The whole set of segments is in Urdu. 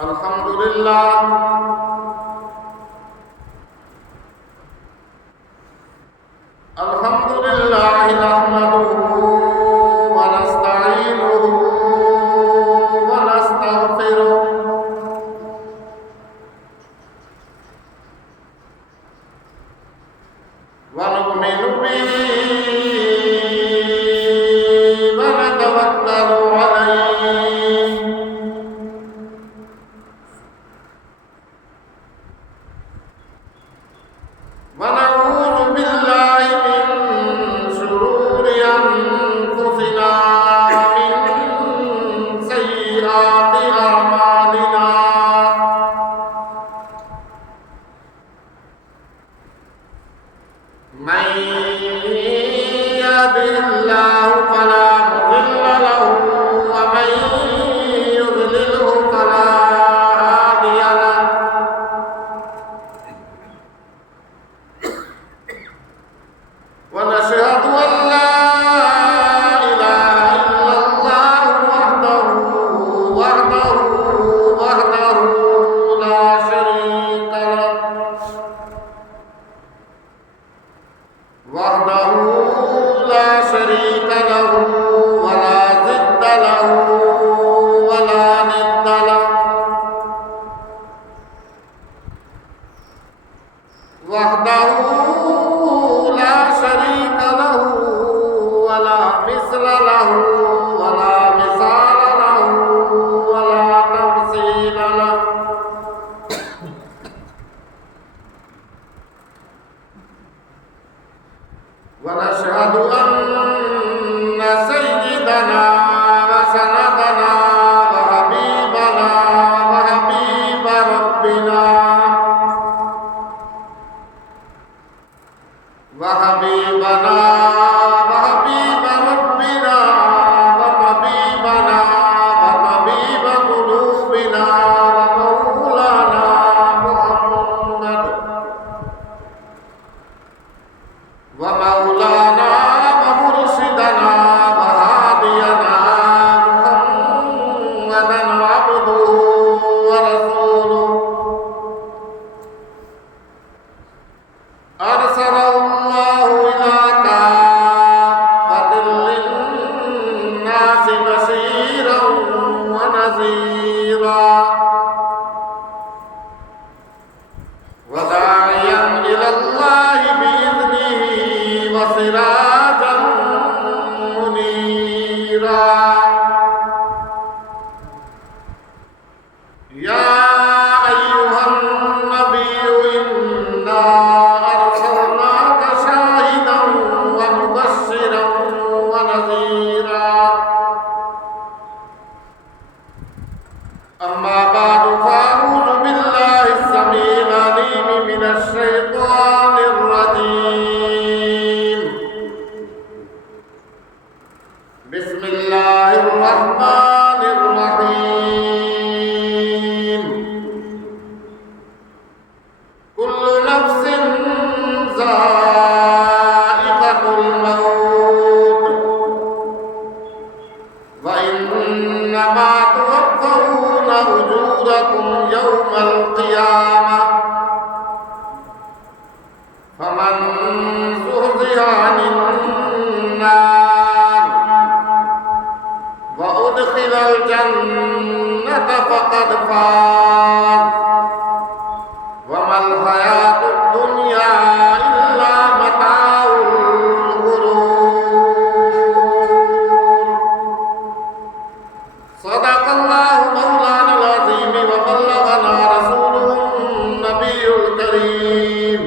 الحمد لله نحمده ونستعينه ونستغفره ونؤمن به ونتوكل عليه ونعوذ بالله من شرور أنفسنا من سيئات أعمالنا من يهده الله فلا مضل له ومن يضلله فلا هادي له ونشهد أن لا إله إلا الله وحده لا شريك له ولا ضد له ولا ند له وحده لا شريك له ولا مثل له ولا مثال له ولا تمثيل له ونشهد أن سيدنا وسندنا وحبيبنا وحبيب ربنا وطبيبنا وطبيب قلوبنا ومولانا محمد ومولانا ومرشدنا وهادينا محمدا عبده ورسوله أرسله الله إلى كافة للناس بشيرا ونذيرا وداعيا إلى الله بإذنه وسراجا منيرا يا أيها النبي إنا أرسلناك شاهدا ومبشرا ونذيرا أما بعد فأعوذ بالله السميع العليم من الشيطان الرجيم بسم الله الرحمن الرحيم كل نفس ذائقة الموت وإنما توفون أجوركم يوم القيامة فمن زحزح عن النار وأدخل الجنة فقد فاز وما الحياة الدنيا إلا متاع الغرور صدق الله مولانا العظيم وبلغنا رسوله النبي الكريم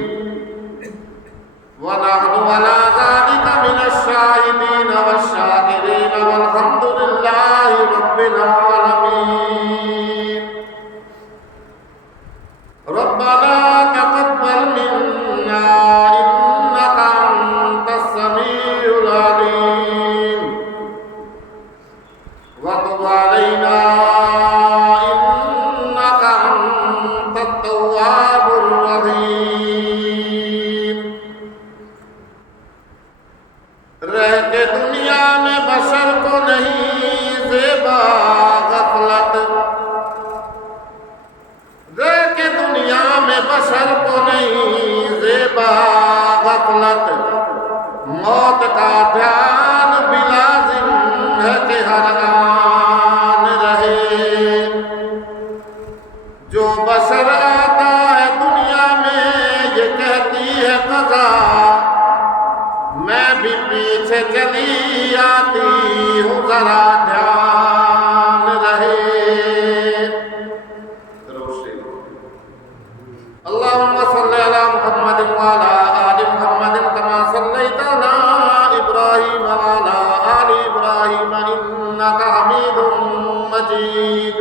ونحن على ذلك من الشاهدين والشاكرين والحمد لله رب العالمين ربنا تقبل منا إنك أنت السميع العليم وتب علينا إنك أنت التواب الرحيم رہ کے دنیا میں بشر کو نہیں زیبا غفلت غفلت موت کا دھیان بھی لازم ہے کہ ہر آن رہے۔ جو بشر آتا ہے دنیا میں یہ کہتی ہے قضا، میں بھی پیچھے چلی آتی ہوں ذرا دھیان رہے۔ اللہم صلی علی محمد وعلی آل محمد کما صلیت علی ابراہیم وعلی آل ابراہیم انک حمید مجید۔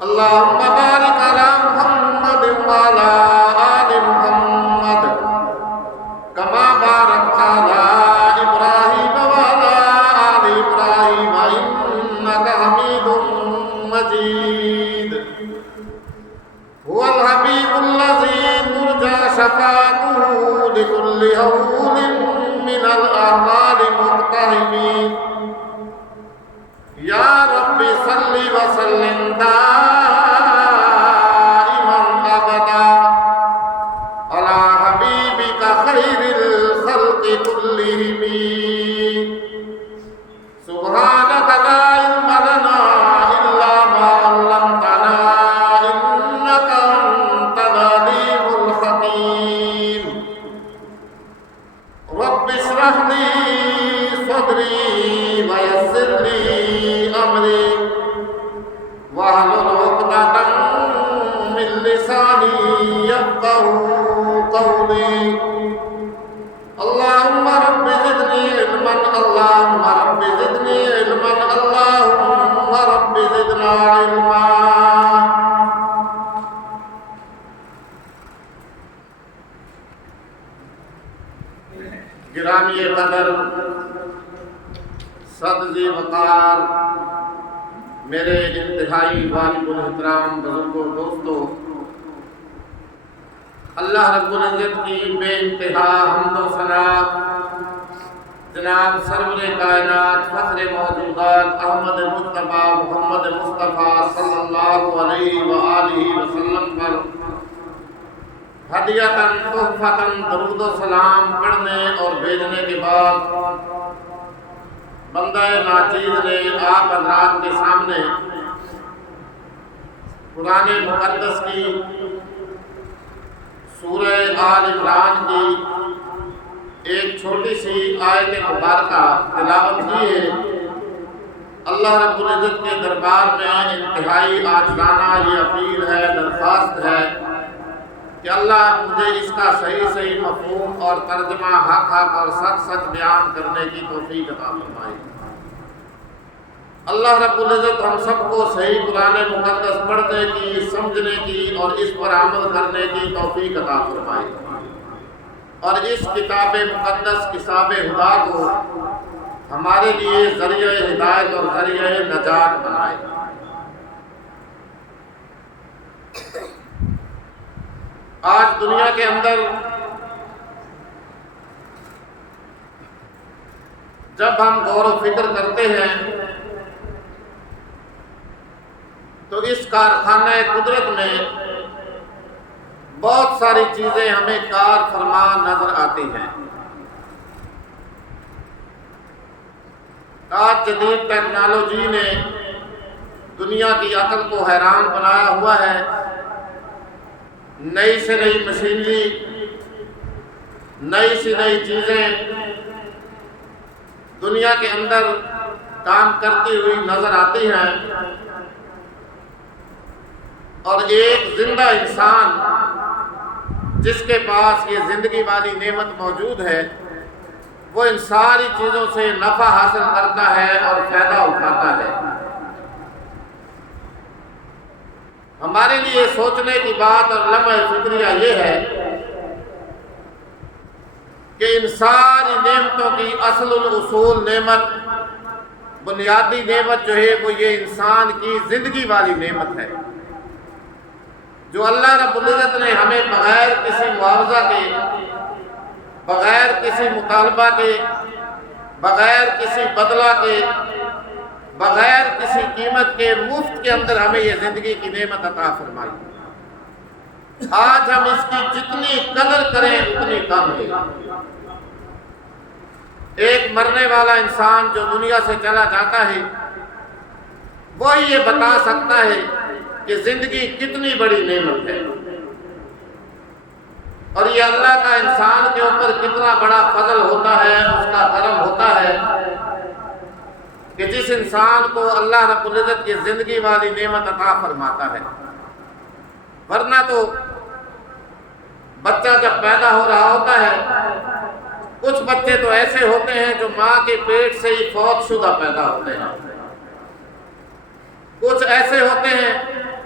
اللہم بارک علی محمد وعلی آل محمد کما بارکت علی ابراہیم وعلی آل ابراہیم انک حمید مجید۔ هو الحبیب الذی ترجى شفاعته لكل هول من الأهوال مقتحم۔ یا رب صل وسلم دائما ابدا على حبیبک خیر الخلق كلهم۔ سبحانک لا علم لنا الا ما علمتنا انک انت العلیم الحکیم۔ رب اشرح لي صدری ویسر لي امری واحلل عقدۃ من لسانی یفقهوا قولی۔ اللہم رب زدنی علما، اللہم رب زدنی علما، اللہم رب زدنا علما۔ گرامی قدر، صدزی وقار میرے انتہائی والد الاحترام بزرگوں دوستوں، اللہ رب العزت کی بے انتہا حمد و ثنا جناب سرور کائنات فخر موجودات احمد مصطفیٰ محمد مصطفیٰ صلی اللہ علیہ وآلہ وسلم پر ہدیۃً تحفۃً درود و سلام پڑھنے اور بھیجنے کے بعد بندہ ناچیز نے آپ حضرات کے سامنے قرآن مقدس کی سورہ آل عمران کی ایک چھوٹی سی آیت مبارکہ تلاوت کی ہے۔ اللہ رب العزت کے دربار میں انتہائی عاجزانہ یہ اپیل ہے، درخواست ہے کہ اللہ مجھے اس کا صحیح مفہوم اور ترجمہ حق اور سچ بیان کرنے کی توفیق عطا فرمائے۔ اللہ رب العزت ہم سب کو صحیح قرآن مقدس پڑھنے کی، سمجھنے کی اور اس پر عمل کرنے کی توفیق عطا فرمائے، اور اس کتاب مقدس کتاب خدا کو ہمارے لیے ذریعہ ہدایت اور ذریعہ نجات بنائے۔ آج دنیا کے اندر جب ہم غور و فکر کرتے ہیں تو اس کارخانہ قدرت میں بہت ساری چیزیں ہمیں کار فرما نظر آتی ہیں۔ آج جدید ٹیکنالوجی نے دنیا کی عقل کو حیران بنایا ہوا ہے۔ نئی سے نئی مشینری، نئی سے نئی چیزیں دنیا کے اندر کام کرتی ہوئی نظر آتی ہیں، اور ایک زندہ انسان جس کے پاس یہ زندگی والی نعمت موجود ہے وہ ان ساری چیزوں سے نفع حاصل کرتا ہے اور فائدہ اٹھاتا ہے۔ ہمارے لیے سوچنے کی بات اور لمحہ فکریہ یہ ہے کہ ان ساری نعمتوں کی اصل الاصول نعمت، بنیادی نعمت جو ہے وہ یہ انسان کی زندگی والی نعمت ہے، جو اللہ رب العزت نے ہمیں بغیر کسی معاوضہ کے، بغیر کسی مطالبہ کے، بغیر کسی بدلہ کے، بغیر کسی قیمت کے، مفت کے اندر ہمیں یہ زندگی کی نعمت عطا فرمائی۔ آج ہم اس کی جتنی قدر کریں اتنی کم ہے۔ ایک مرنے والا انسان جو دنیا سے چلا جاتا ہے وہی یہ بتا سکتا ہے کہ زندگی کتنی بڑی نعمت ہے، اور یہ اللہ کا انسان کے اوپر کتنا بڑا فضل ہوتا ہے، اس کا کرم ہوتا ہے کہ جس انسان کو اللہ رب العزت کی زندگی والی نعمت عطا فرماتا ہے۔ ورنہ تو بچہ جب پیدا ہو رہا ہوتا ہے، کچھ بچے تو ایسے ہوتے ہیں جو ماں کے پیٹ سے ہی فوت شدہ پیدا ہوتے ہیں، کچھ ایسے ہوتے ہیں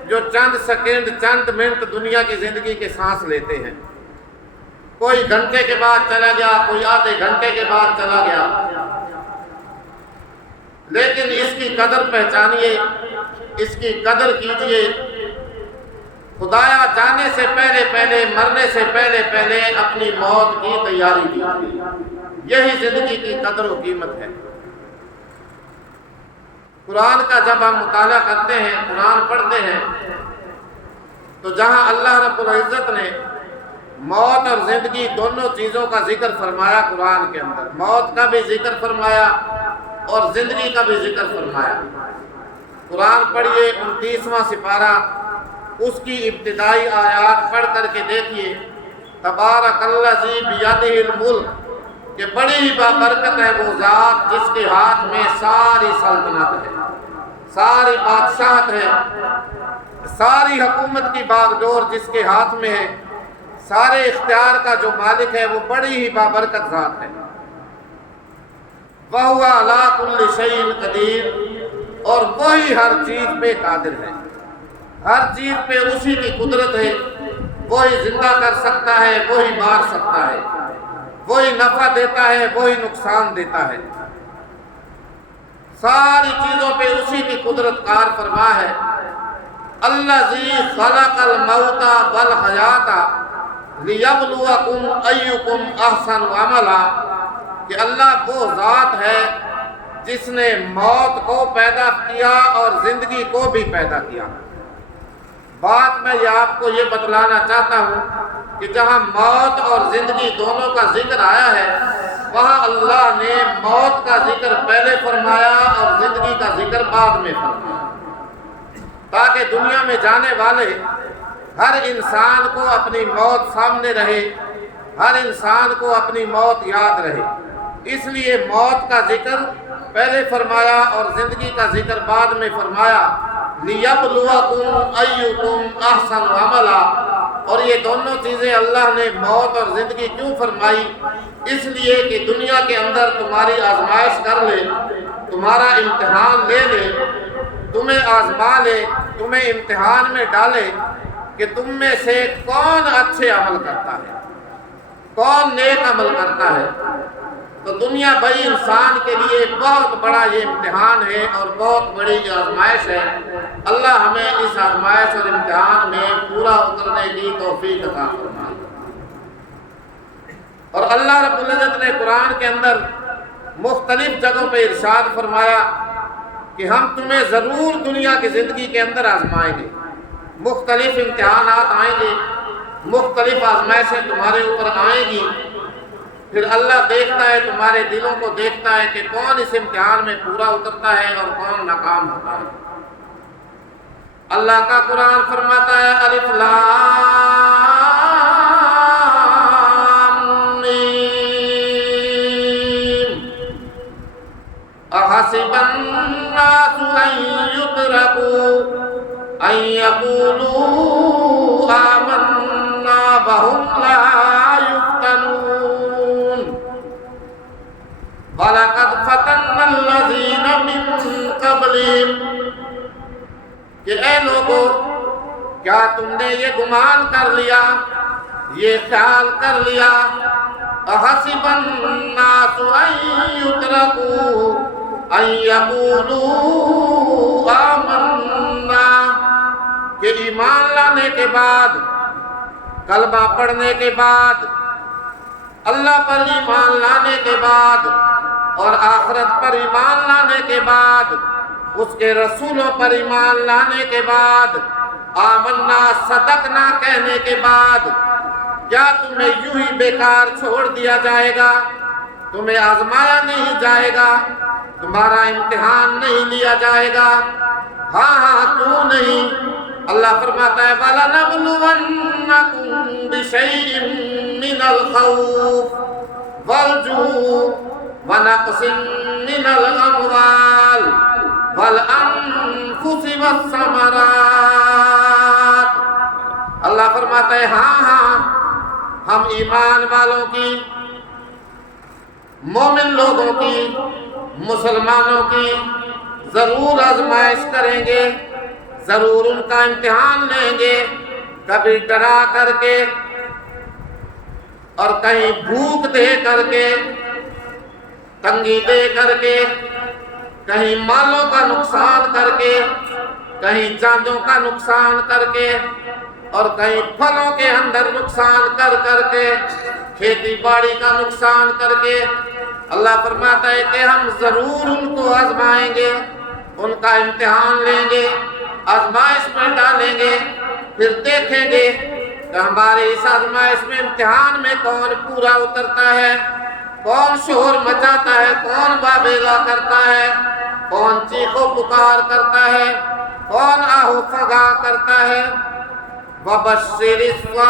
جو چند سیکنڈ چند منٹ دنیا کی زندگی کے سانس لیتے ہیں، کوئی گھنٹے کے بعد چلا گیا، کوئی آدھے گھنٹے کے بعد چلا گیا، لیکن اس کی قدر پہچانیے، اس کی قدر کیجیے۔ خدایا جانے سے پہلے مرنے سے پہلے اپنی موت کی تیاری کیجیے، یہی زندگی کی قدر و قیمت ہے۔ قرآن کا جب ہم مطالعہ کرتے ہیں، قرآن پڑھتے ہیں، تو جہاں اللہ رب العزت نے موت اور زندگی دونوں چیزوں کا ذکر فرمایا، قرآن کے اندر موت کا بھی ذکر فرمایا اور زندگی کا بھی ذکر فرمایا۔ قرآن پڑھیے 29واں سپارہ، اس کی ابتدائی آیات پڑھ کر کے دیکھیے، تبارک الذی بیدہ الملک، کہ بڑی ہی بابرکت ہے وہ ذات جس کے ہاتھ میں ساری سلطنت ہے، ساری بادشاہت ہے، ساری حکومت کی باغ ڈور جس کے ہاتھ میں ہے، سارے اختیار کا جو مالک ہے وہ بڑی ہی بابرکت ذات ہے۔ وَهُوَ عَلَىٰ كُلِّ شَيْءٍ قَدِيرٌ، اور وہی ہر چیز پہ قادر ہے، ہر چیز پہ اسی کی قدرت ہے، وہی زندہ کر سکتا ہے، وہی مار سکتا ہے، وہی نفع دیتا ہے، وہی نقصان دیتا ہے، ساری چیزوں پہ اسی کی قدرت کار فرما ہے۔ الذی خلق الموت والحیات لیبلوکم ایکم احسن عملا، کہ اللہ وہ ذات ہے جس نے موت کو پیدا کیا اور زندگی کو بھی پیدا کیا۔ بات میں آپ کو یہ بتلانا چاہتا ہوں کہ جہاں موت اور زندگی دونوں کا ذکر آیا ہے، وہاں اللہ نے موت کا ذکر پہلے فرمایا اور زندگی کا ذکر بعد میں فرمایا، تاکہ دنیا میں جانے والے ہر انسان کو اپنی موت سامنے رہے، ہر انسان کو اپنی موت یاد رہے۔ اس لیے موت کا ذکر پہلے فرمایا اور زندگی کا ذکر بعد میں فرمایا، لیبلوکم ایکم احسن عملا۔ اور یہ دونوں چیزیں اللہ نے موت اور زندگی کیوں فرمائی؟ اس لیے کہ دنیا کے اندر تمہاری آزمائش کر لے، تمہارا امتحان لے لے، تمہیں آزما لے، تمہیں امتحان میں ڈالے کہ تم میں سے کون اچھے عمل کرتا ہے، کون نیک عمل کرتا ہے۔ تو دنیا بھائی انسان کے لیے بہت بڑا یہ امتحان ہے اور بہت بڑی آزمائش ہے۔ اللہ ہمیں اس آزمائش اور امتحان میں پورا اترنے کی توفیق عطا فرمائے۔ اور اللہ رب العزت نے قرآن کے اندر مختلف جگہوں پہ ارشاد فرمایا کہ ہم تمہیں ضرور دنیا کی زندگی کے اندر آزمائیں گے، مختلف امتحانات آئیں گے، مختلف آزمائشیں تمہارے اوپر آئیں گی۔ پھر اللہ دیکھتا ہے، تمہارے دلوں کو دیکھتا ہے کہ کون اس امتحان میں پورا اترتا ہے اور کون ناکام ہوتا ہے۔ اللہ کا قرآن فرماتا ہے، الف لام میم، احسب الناس ان یترکوا ان یقولوا آمنا وهم لا یفتنون، وَلَقَدْ فَتَنَّا الَّذِينَ مِن قَبْلِهِمْ، کہ اے لوگوں کیا تم نے یہ گمان کر لیا، یہ خیال کر لیا، اَحَسِبَ النَّاسُ أَن يُتْرَكُوا أَن يَقُولُوا آمَنَّا، کہ ایمان لانے کے بعد، کلمہ پڑھنے کے بعد، اللہ پر ایمان لانے کے بعد اور آخرت پر ایمان لانے کے بعد، اس کے رسولوں پر ایمان لانے کے بعد آمنا صدقنا کہنے کے بعد کیا تمہیں یوں ہی بیکار چھوڑ دیا جائے گا؟ تمہیں آزمایا نہیں جائے گا؟ تمہارا امتحان نہیں لیا جائے گا؟ ہاں کیوں نہیں؟ اللہ فرماتا ہے وَلَنَبْلُوَنَّكُمْ بِشَيْءٍ مِّنَ الْخَوْفِ وَالْجُوعِ وَنَقْصٍ مِّنَ الْأَمْوَالِ وَالْأَنفُسِ وَالثَّمَرَاتِ۔ اللہ فرماتا ہے ہاں ہم ایمان والوں کی، مومن لوگوں کی، مسلمانوں کی ضرور آزمائش کریں گے، ضرور ان کا امتحان لیں گے، کبھی ڈرا کر کے اور کہیں بھوک دے کر کے، تنگی دے کر کے، کہیں مالوں کا نقصان کر کے، کہیں جانوں کا نقصان کر کے، اور کہیں پھلوں کے اندر نقصان کر کر کے، کھیتی باڑی کا نقصان کر کے۔ اللہ فرماتا ہے کہ ہم ضرور ان کو آزمائیں گے، ان کا امتحان لیں گے، آزمائش میں ڈالیں گے، پھر دیکھیں گے کہ ہمارے اس آزمائش میں امتحان میں کون پورا اترتا ہے، کون شور مچاتا ہے، کون بابیلا کرتا ہے، کون چیخ و پکار کرتا ہے، کون آہو فغاں کرتا ہے۔ وَبَشِّرِ الصَّابِرِينَ،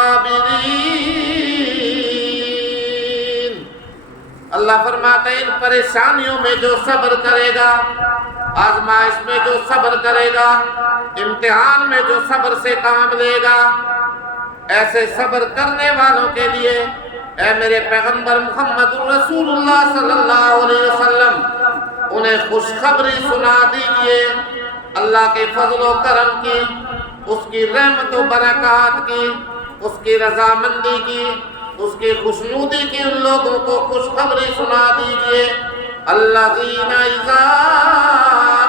اللہ فرماتا ہے ان پریشانیوں میں جو صبر کرے گا، آزمائش میں جو صبر کرے گا، امتحان میں جو صبر سے کام لے گا، ایسے صبر کرنے والوں کے لیے اے میرے پیغمبر محمد رسول اللہ صلی اللہ علیہ وسلم انہیں خوشخبری سنا دیجئے اللہ کے فضل و کرم کی، اس کی رحمت و برکات کی، اس کی رضامندی کی، اس کی خوشنودی کی ان لوگوں کو خوشخبری سنا دیجئے۔ الذین اذا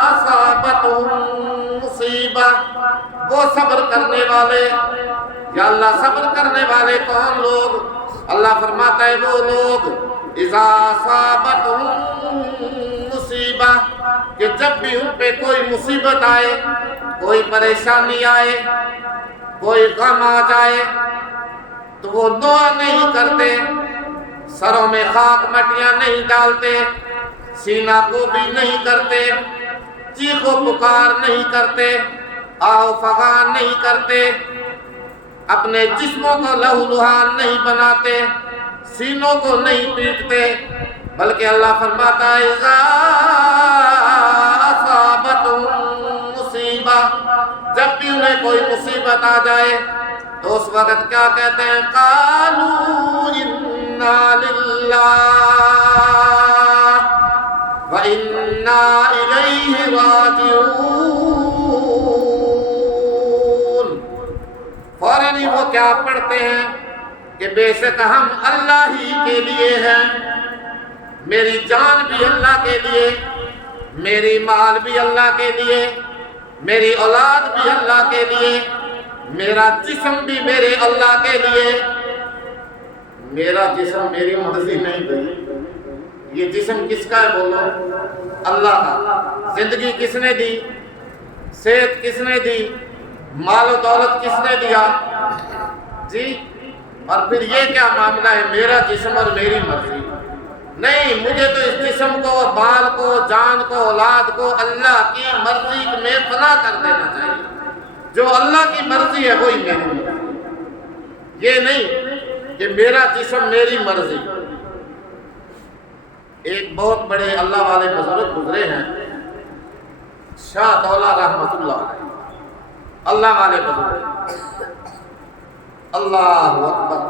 اصابتہم مصیبہ، وہ صبر کرنے والے، یا اللہ صبر کرنے والے کون لوگ؟ اللہ فرماتا ہے وہ لوگ اذا اصابتہم مصیبہ، کہ جب بھی ان پہ کوئی مصیبت آئے، کوئی پریشانی آئے، کوئی غم آ جائے، تو وہ دعا نہیں کرتے، سروں میں خاک مٹیاں نہیں ڈالتے، سینہ کو بھی نہیں کرتے، چیخ و پکار نہیں کرتے، آہ و فغان نہیں کرتے، اپنے جسموں کو لہو لہان نہیں بناتے، سینوں کو نہیں پیٹتے، بلکہ اللہ فرماتا ہے اذا اصابتہم مصیبہ، جب بھی انہیں کوئی مصیبت آ جائے تو اس وقت کیا کہتے ہیں؟ قالوا انا للہ وَإِنَّا إِلَيْهِ رَاجِعُونَ، فوراً ہی وہ کیا پڑھتے ہیں کہ بے شک ہم اللہ ہی کے لیے ہیں، میری جان بھی اللہ کے لیے، میری مال بھی اللہ کے لیے، میری اولاد بھی اللہ کے لیے، میرا جسم بھی میرے اللہ کے لیے۔ میرا جسم میری مرضی نہیں بھائی، یہ جسم کس کا ہے بولو؟ اللہ کا۔ زندگی کس نے دی؟ صحت کس نے دی؟ مال و دولت کس نے دیا؟ جی، اور پھر یہ کیا معاملہ ہے میرا جسم اور میری مرضی؟ نہیں، مجھے تو اس جسم کو، مال کو، جان کو، اولاد کو اللہ کی مرضی میں فنا کر دینا چاہیے۔ جو اللہ کی مرضی ہے وہی میری مرضی، یہ نہیں کہ میرا جسم میری مرضی۔ ایک بہت بڑے اللہ والے بزرگ گزرے ہیں، شاہ دولہ رحمت اللہ علیہ، اللہ والے بزرگ۔ اللہ اکبر،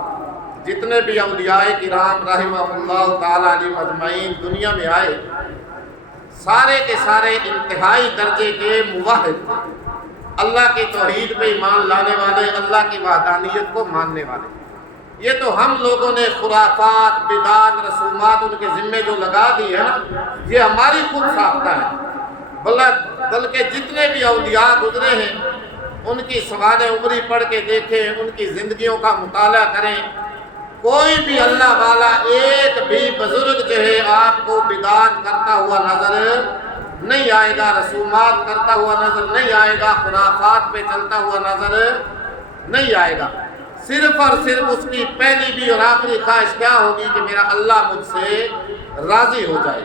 جتنے بھی اولیاء کرام رحمہ اللہ تعالیٰ علیہ مجمعین دنیا میں آئے، سارے کے سارے انتہائی درجے کے موحد تھے، اللہ کی توحید پہ ایمان لانے والے، اللہ کی وحدانیت کو ماننے والے۔ یہ تو ہم لوگوں نے خرافات، بدعات، رسومات ان کے ذمے جو لگا دی ہے نا، یہ ہماری خود ساختہ ہے۔ بلکہ جتنے بھی اولیاء گزرے ہیں ان کی سوانح عمری پڑھ کے دیکھیں، ان کی زندگیوں کا مطالعہ کریں، کوئی بھی اللہ والا ایک بھی بزرگ جو ہے آپ کو بدعات کرتا ہوا نظر نہیں آئے گا، رسومات کرتا ہوا نظر نہیں آئے گا، خرافات پہ چلتا ہوا نظر نہیں آئے گا۔ صرف اور صرف اس کی پہلی بھی اور آخری خواہش کیا ہوگی کہ میرا اللہ مجھ سے راضی ہو جائے،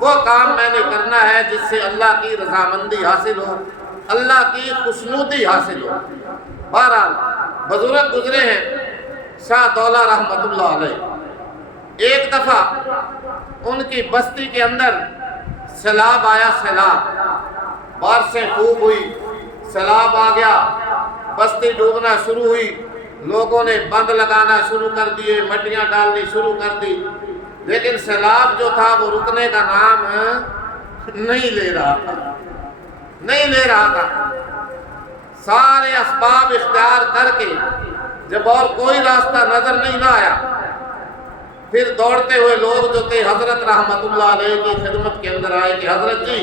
وہ کام میں نے کرنا ہے جس سے اللہ کی رضامندی حاصل ہو، اللہ کی خوشنودی حاصل ہو۔ بہرحال بزرگ گزرے ہیں شاہ دولہ رحمۃ اللہ علیہ، ایک دفعہ ان کی بستی کے اندر سیلاب آیا، سیلاب، بارشیں خوب ہوئی، سیلاب آ گیا، بستی ڈوبنا شروع ہوئی، لوگوں نے بند لگانا شروع کر دیے، مٹیاں ڈالنی شروع کر دی، لیکن سیلاب جو تھا وہ رکنے کا نام نہیں لے رہا تھا۔ سارے اسباب اختیار کر کے جب اور کوئی راستہ نظر نہیں آیا، پھر دوڑتے ہوئے لوگ جو تھے حضرت رحمت اللہ علیہ کی خدمت کے اندر آئے کہ حضرت جی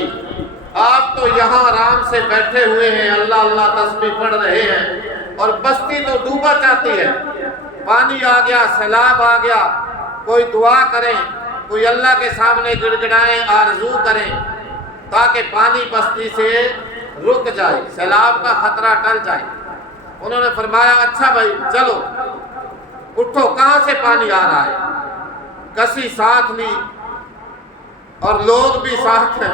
آپ تو یہاں آرام سے بیٹھے ہوئے ہیں، اللہ اللہ تسبیح پڑھ رہے ہیں، اور بستی تو ڈوبا چاہتی ہے، پانی آ گیا، سیلاب آ گیا، کوئی دعا کریں، کوئی اللہ کے سامنے گڑ گڑائیں، آرزو کریں تاکہ پانی بستی سے رک جائے، سیلاب کا خطرہ ٹل جائے۔ انہوں نے فرمایا اچھا بھائی چلو اٹھو، کہاں سے پانی آ رہا ہے؟ کسی ساتھ لی اور لوگ بھی ساتھ ہیں،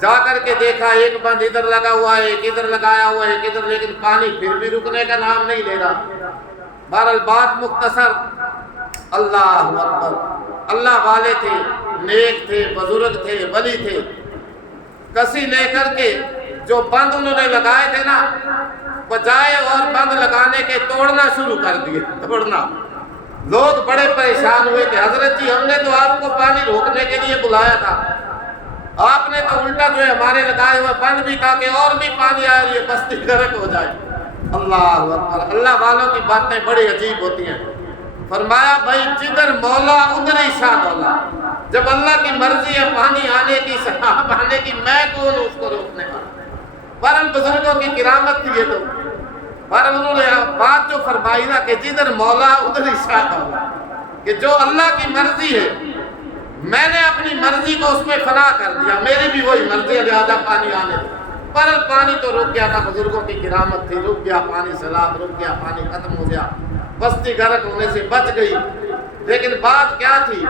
جا کر کے دیکھا ایک بند ادھر لگا ہوا ہے، ایک ادھر لگایا ہوا ہے، ایک ادھر، لیکن پانی پھر بھی رکنے کا نام نہیں لے رہا۔ بہرحال بات مختصر، اللہ اکبر، اللہ والے تھے، نیک تھے، بزرگ تھے، ولی تھے، کسی لے کر کے جو بند انہوں نے لگائے تھے نا، بجائے اور بند لگانے کے توڑنا شروع کر دیے، توڑنا۔ لوگ بڑے پریشان ہوئے کہ حضرت جی ہم نے تو آپ کو پانی روکنے کے لیے بلایا تھا، آپ نے تو الٹا جو ہے ہمارے لگائے ہوئے بند بھی تاکہ اور بھی پانی آئے، یہ بستی غرق ہو جائے۔ اللہ اکبر، اللہ والوں کی باتیں بڑی عجیب ہوتی ہیں۔ فرمایا بھائی جدھر مولا ادھر ہی شاہ دولا، جب اللہ کی مرضی ہے پانی آنے کی، سیلاب آنے کی، میں کون ہوں اس کو روکنے والا؟ بہرحال بزرگوں کی کرامت تھی یہ تو۔ بہرحال انہوں نے بات جو فرمائی نا کہ جدھر مولا ادھر ہی شاہ دولا، کہ جو اللہ کی مرضی ہے میں نے اپنی مرضی کو اس میں فنا کر دیا، میری بھی وہی مرضی ہے، لہذا پانی آنے دو۔ بہرحال پانی تو رک گیا تھا، بزرگوں کی کرامت تھی، رک گیا پانی، سیلاب رک گیا، پانی ختم ہو گیا، بستی غرق ہونے سے بچ گئی۔ لیکن بات کیا تھی؟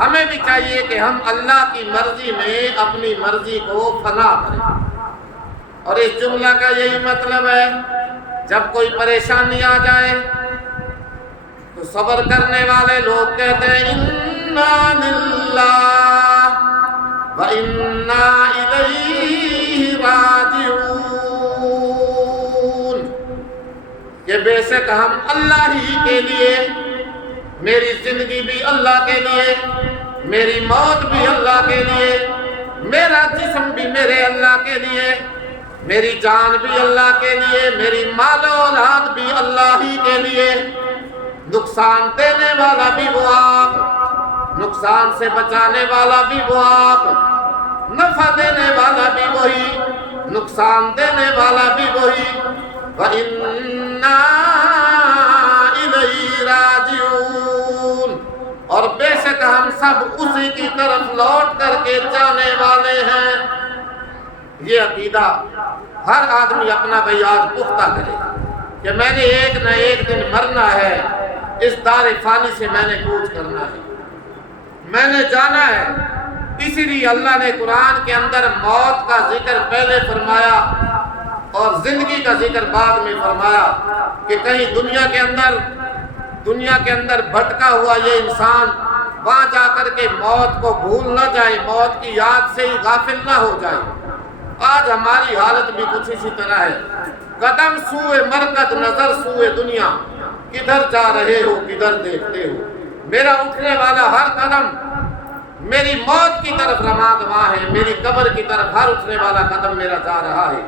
ہمیں بھی چاہیے کہ ہم اللہ کی مرضی میں اپنی مرضی کو فنا کریں، اور اس جملہ کا یہی مطلب ہے جب کوئی پریشانی آ جائے تو صبر کرنے والے لوگ کہتے ہیں اِنَّا لِلَّهِ وَإِنَّا إِلَيْهِ رَاجِعُونَ، کہ بے شک ہم اللہ ہی کے لیے، میری زندگی بھی اللہ کے لیے، میری موت بھی اللہ کے لیے، میرا جسم بھی میرے اللہ کے لیے، میری جان بھی اللہ کے لیے، میری مال و اولاد بھی اللہ ہی کے لیے، نقصان دینے والا بھی وہ آپ، نقصان سے بچانے والا بھی وہ آپ، نفع دینے والا بھی وہی، نقصان دینے والا بھی وہی، وَإِنَّا إِلَيْهِ رَاجِعُونَ، اور بے شک ہم سب اسی کی طرف لوٹ کر کے جانے والے ہیں۔ یہ عقیدہ ہر آدمی اپنا بیاد پختہ کرے کہ میں نے ایک نہ ایک دن مرنا ہے، اس دار فانی سے میں نے کوچ کرنا ہے، میں نے جانا ہے۔ اسی لیے اللہ نے قرآن کے اندر موت کا ذکر پہلے فرمایا اور زندگی کا ذکر بعد میں فرمایا کہ کہیں دنیا کے اندر بھٹکا ہوا یہ انسان وہاں جا کر کے موت کو بھول نہ جائے، موت کی یاد سے ہی غافل نہ ہو جائے۔ آج ہماری حالت بھی کچھ اسی طرح ہے، قدم سوئے مرکز، نظر سوئے دنیا، کدھر جا رہے ہو، کدھر دیکھتے ہو؟ میرا اٹھنے والا ہر قدم میری موت کی طرف رواں ہے، میری قبر کی طرف ہر اٹھنے والا قدم میرا جا رہا ہے۔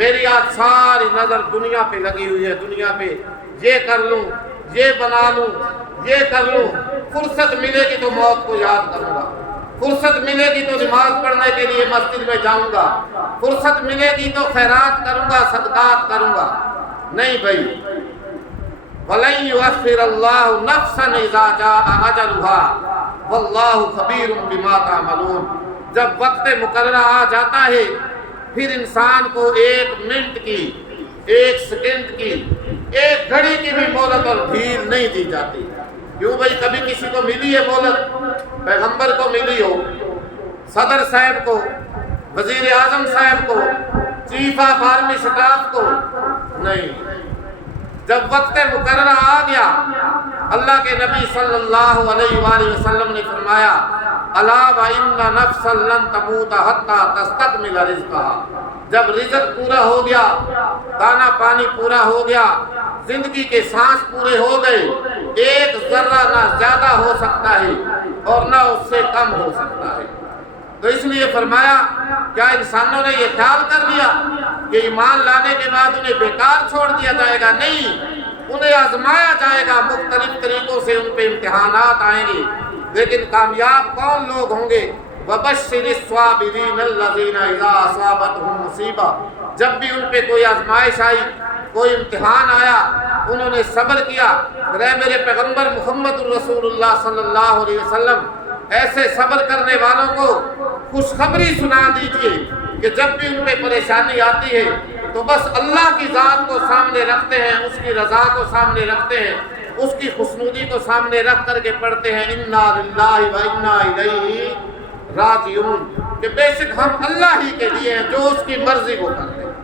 میری آج ساری نظر دنیا پہ لگی ہوئی ہے، دنیا پہ یہ کر لوں، یہ بنا لوں، یہ کر لوں، فرصت ملے گی تو موت کو یاد کروں گا، فرصت ملے گی تو نماز پڑھنے کے لیے مسجد میں جاؤں گا، فرصت ملے گی تو خیرات کروں گا، صدقات کروں گا۔ نہیں بھائی، وَلَن يُؤَخِّرَ اللَّهُ نَفْسًا إِذَا جَاءَ أَجَلُهَا وَاللَّهُ خَبِيرٌ بِمَا تَعْمَلُونَ۔ جب وقت مقررہ آ جاتا ہے پھر انسان کو 1 منٹ کی، 1 سیکنڈ کی، 1 گھڑی کی بھی مہلت اور ڈھیل نہیں دی جاتی۔ کیوں بھائی؟ کبھی کسی کو ملی ہے مہلت؟ پیغمبر کو ملی ہو، صدر صاحب کو، وزیر اعظم صاحب کو، چیف آف آرمی اسٹاف کو؟ نہیں۔ جب وقت مقررہ آ گیا، اللہ کے نبی صلی اللہ علیہ وآلہ وسلم نے فرمایا الا وان نفسا لن تموت حتی تستکمل رزقها۔ جب رزق پورا ہو گیا، دانا پانی پورا ہو گیا، زندگی کے سانس پورے ہو گئے، 1 ذرہ نہ زیادہ ہو سکتا ہے اور نہ اس سے کم ہو سکتا ہے۔ تو اس لیے فرمایا کیا انسانوں نے یہ خیال کر لیا کہ ایمان لانے کے بعد انہیں بیکار چھوڑ دیا جائے گا؟ نہیں، انہیں آزمایا جائے گا، مختلف طریقوں سے ان پہ امتحانات آئیں گے، لیکن کامیاب کون لوگ ہوں گے؟ وَبَشِّرِ الصَّابِرِينَ الَّذِينَ إِذَا أَصَابَتْهُمْ مُصِیبَۃٌ، جب بھی ان پہ کوئی آزمائش آئی، کوئی امتحان آیا، انہوں نے صبر کیا۔ اے میرے پیغمبر محمد رسول اللہ صلی اللہ علیہ وسلم، ایسے صبر کرنے والوں کو خوشخبری سنا دیجئے کہ جب بھی ان پہ پریشانی آتی ہے تو بس اللہ کی ذات کو سامنے رکھتے ہیں، اس کی رضا کو سامنے رکھتے ہیں، اس کی خوشنودی کو سامنے رکھ کر کے پڑھتے ہیں اِنَّا لِلَّهِ وَإِنَّا إِلَيْهِ راجعون، کہ بے شک ہم اللہ ہی کے لیے ہیں جو اس کی مرضی کو کرتے ہیں،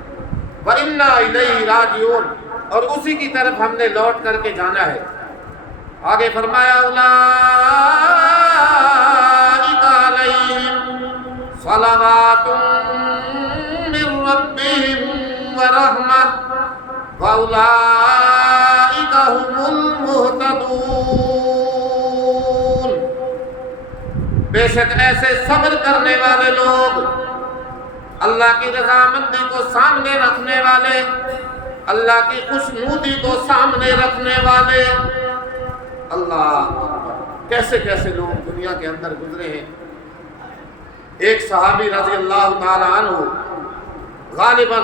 وَإِنَّا إِلَيْهِ راجعون، اور اسی کی طرف ہم نے لوٹ کر کے جانا ہے۔ آگے فرمایا اولئک علیہم صلوات من ربہم ورحمہ واولئک هم المہتدون، بے شک ایسے صبر کرنے والے لوگ، اللہ کی رضامندی کو سامنے رکھنے والے، اللہ کی خوشنودی کو سامنے رکھنے والے، اللہ کیسے کیسے لوگ دنیا کے اندر گزرے ہیں۔ ایک صحابی رضی اللہ تعالی عنہ، غالباً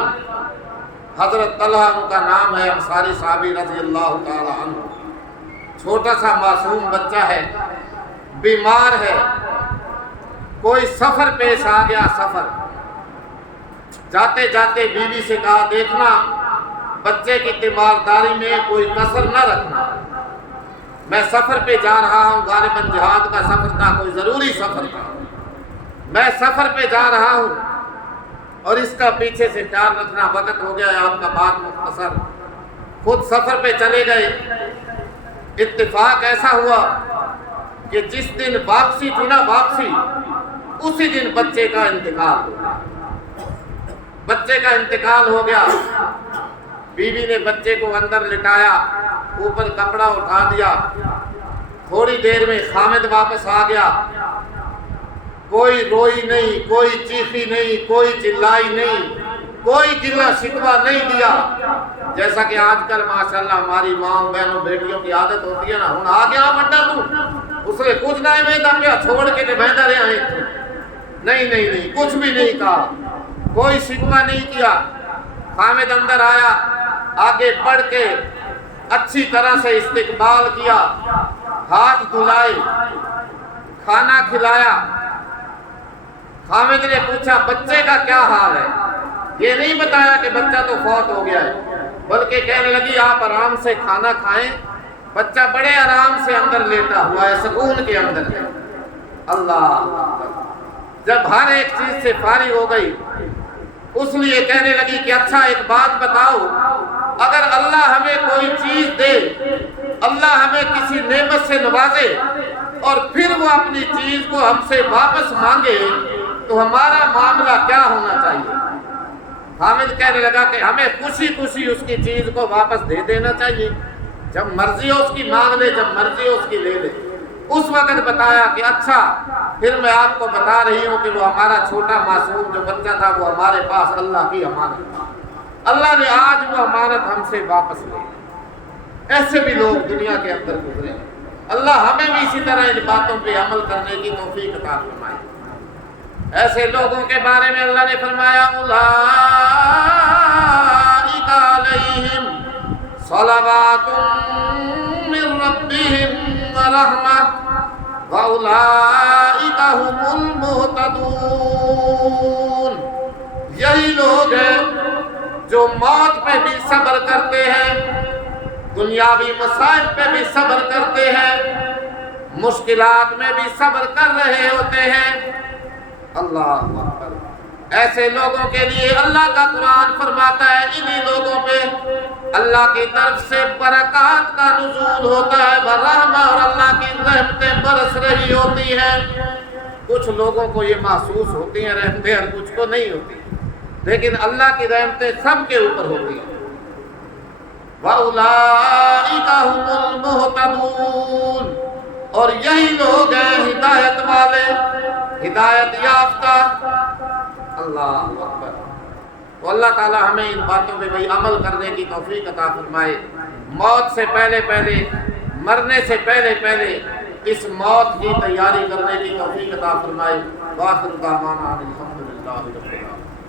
حضرت طلحہ ان کا نام ہے، انصاری صحابی رضی اللہ تعالی عنہ، چھوٹا سا معصوم بچہ ہے، بیمار ہے، کوئی سفر پیش آ گیا، سفر جاتے جاتے بیوی سے کہا دیکھنا بچے کی تیمارداری میں کوئی کسر نہ رکھنا، میں سفر پہ جا رہا ہوں، غالباً جہاد کا سفر تھا، کوئی ضروری سفر تھا، میں سفر پہ جا رہا ہوں اور اس کا پیچھے سے خیال رکھنا، وقت ہو گیا ہے آپ کا، بات مختصر، خود سفر پہ چلے گئے۔ اتفاق ایسا ہوا کہ جس دن واپسی تھی نا، واپسی اسی دن بچے کا انتقال ہو گیا، بچے کا انتقال ہو گیا۔ بیوی نے بچے کو اندر لٹایا، اوپر کپڑا اٹھا دیا، تھوڑی دیر میں خامد واپس آ گیا، کوئی روئی نہیں، کوئی چیخی نہیں، کوئی چلائی نہیں، کوئی گلہ شکوہ نہیں دیا، جیسا کہ آج کل ماشاءاللہ ہماری ماں بہنوں بیٹیوں کی عادت ہوتی ہے نا، ہن آ گیا بڑا تو اس نے کچھ نہ ویدا پیا چھوڑ کے بہتا رہا ہے، نہیں نہیں نہیں، کچھ بھی نہیں کہا، کوئی شکوہ نہیں کیا۔ خامد اندر آیا، آگے بڑھ کے اچھی طرح سے استقبال کیا، ہاتھ دھلائے، کھانا کھلایا۔ حامد نے پوچھا بچے کا کیا حال ہے؟ یہ نہیں بتایا کہ بچہ تو فوت ہو گیا ہے، بلکہ کہنے لگی آپ آرام سے کھانا کھائیں، بچہ بڑے آرام سے اندر لیٹا ہوا ہے، سکون کے اندر ہے۔ اللہ جب ہر ایک چیز سے فارغ ہو گئی، اس لیے کہنے لگی کہ اچھا ایک بات بتاؤ، اگر اللہ ہمیں کوئی چیز دے، اللہ ہمیں کسی نعمت سے نوازے اور پھر وہ اپنی چیز کو ہم سے واپس مانگے تو ہمارا معاملہ کیا ہونا چاہیے؟ حامد کہنے لگا کہ ہمیں خوشی خوشی اس کی چیز کو واپس دے دینا چاہیے، جب مرضی ہو اس کی مانگ لے، جب مرضی ہو اس کی لے لے۔ اس وقت بتایا کہ اچھا پھر میں آپ کو بتا رہی ہوں کہ وہ ہمارا چھوٹا معصوم جو بچہ تھا وہ ہمارے پاس اللہ کی امانت، اللہ نے آج وہ امانت ہم سے واپس لی۔ ایسے بھی لوگ دنیا کے اندر گزرے ہیں، اللہ ہمیں بھی اسی طرح ان باتوں پہ عمل کرنے کی توفیق عطا فرمائے۔ ایسے لوگوں کے بارے میں اللہ نے فرمایا اولئک علیہم صلوات من ربہم ورحمہ وَأُولَٰئِكَ هُمُ الْمُهْتَدُونَ، یہی لوگ ہیں جو موت پہ بھی صبر کرتے ہیں، دنیاوی مسائل پہ بھی صبر کرتے ہیں، مشکلات میں بھی صبر کر رہے ہوتے ہیں۔ اللہ اکبر۔ ایسے لوگوں کے لیے اللہ کا قرآن فرماتا ہے انہی لوگوں پہ اللہ کی طرف سے برکات کا نزول ہوتا ہے، برحمہ، اور اللہ کی رحمتیں برس رہی ہوتی ہیں۔ کچھ لوگوں کو یہ محسوس ہوتی ہیں رحمتیں اور کچھ کو نہیں ہوتی، لیکن اللہ کی رحمتیں سب کے اوپر ہوتی ہیں۔ وَأُولَٰئِكَ هُمُ الْمُهْتَدُونَ، اور یہی لوگ ہیں ہدایت والے، ہدایت یافتہ۔ اللہ اکبر۔ تو اللہ تعالی ہمیں ان باتوں پہ بھی عمل کرنے کی توفیق عطا فرمائے، موت سے پہلے پہلے، مرنے سے پہلے پہلے اس موت کی تیاری کرنے کی توفیق عطا فرمائے۔ وآخر دعوانا الحمدللہ رب العالمین۔